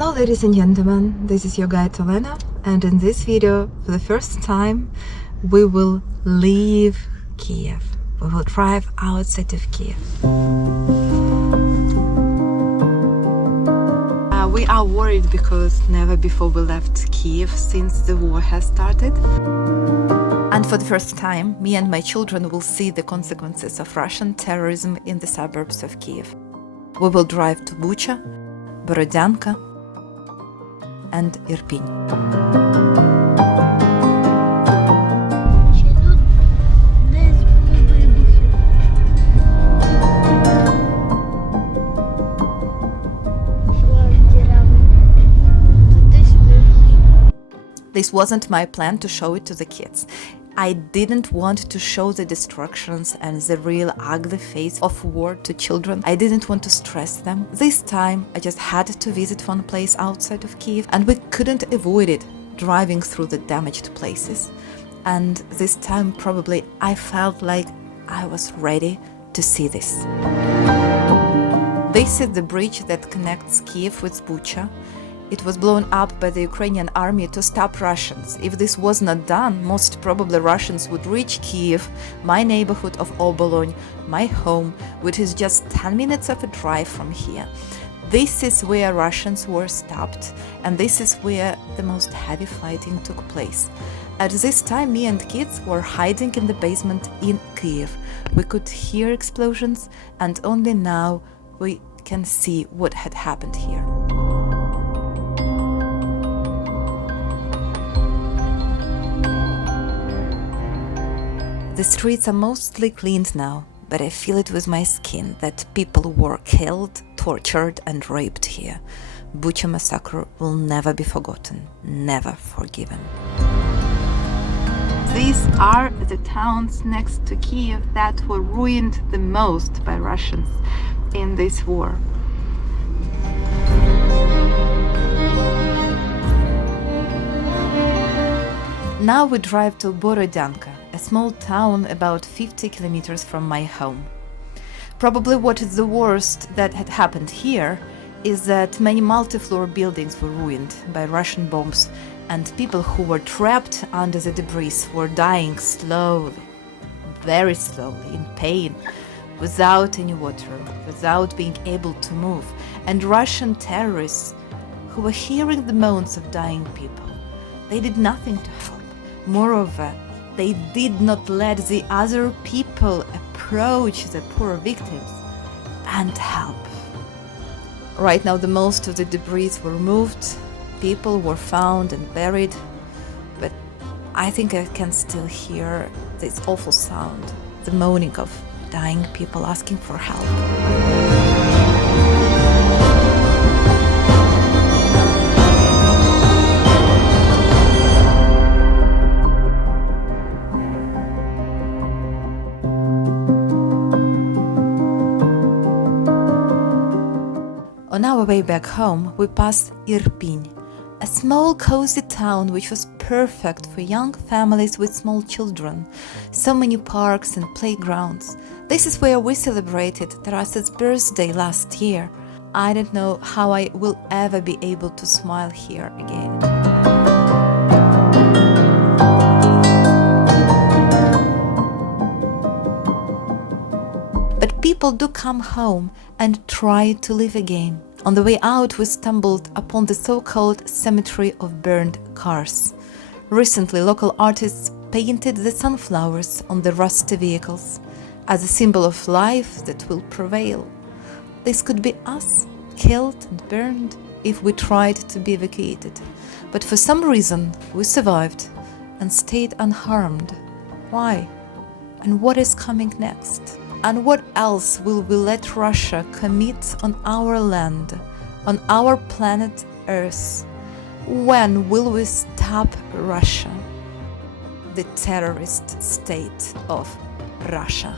Hello ladies and gentlemen, this is your guide Elena, and in this video, for the first time, we will leave Kiev. We will drive outside of Kiev. We are worried because never before we left Kiev since the war has started. And for the first time, me and my children will see the consequences of Russian terrorism in the suburbs of Kiev. We will drive to Bucha, Borodyanka, and Irpin. This wasn't my plan to show it to the kids. I didn't want to show the destructions and the real ugly face of war to children. I didn't want to stress them. This time I just had to visit one place outside of Kiev, and we couldn't avoid it, driving through the damaged places. And this time probably I felt like I was ready to see this. This is the bridge that connects Kiev with Bucha. It was blown up by the Ukrainian army to stop Russians. If this was not done, most probably Russians would reach Kiev, my neighborhood of Obolon, my home, which is just 10 minutes of a drive from here. This is where Russians were stopped, and this is where the most heavy fighting took place. At this time, me and kids were hiding in the basement in Kiev. We could hear explosions, and only now we can see what had happened here. The streets are mostly cleaned now, but I feel it with my skin that people were killed, tortured and raped here. Bucha massacre will never be forgotten, never forgiven. These are the towns next to Kiev that were ruined the most by Russians in this war. Now we drive to Borodyanka, a small town about 50 kilometers from my home. Probably what is the worst that had happened here is that many multi-floor buildings were ruined by Russian bombs, and people who were trapped under the debris were dying slowly, very slowly, in pain, without any water, without being able to move. And Russian terrorists who were hearing the moans of dying people, they did nothing to help. Moreover, they did not let the other people approach the poor victims and help. Right now, the most of the debris were removed, people were found and buried, but I think I can still hear this awful sound, the moaning of dying people asking for help. On our way back home, we passed Irpin, a small cozy town which was perfect for young families with small children. So many parks and playgrounds. This is where we celebrated Taras's birthday last year. I don't know how I will ever be able to smile here again. But people do come home and try to live again. On the way out, we stumbled upon the so-called cemetery of burned cars. Recently, local artists painted the sunflowers on the rusty vehicles as a symbol of life that will prevail. This could be us, killed and burned, if we tried to be evacuated. But for some reason, we survived and stayed unharmed. Why? And what is coming next? And what else will we let Russia commit on our land, on our planet Earth? When will we stop Russia, the terrorist state of Russia?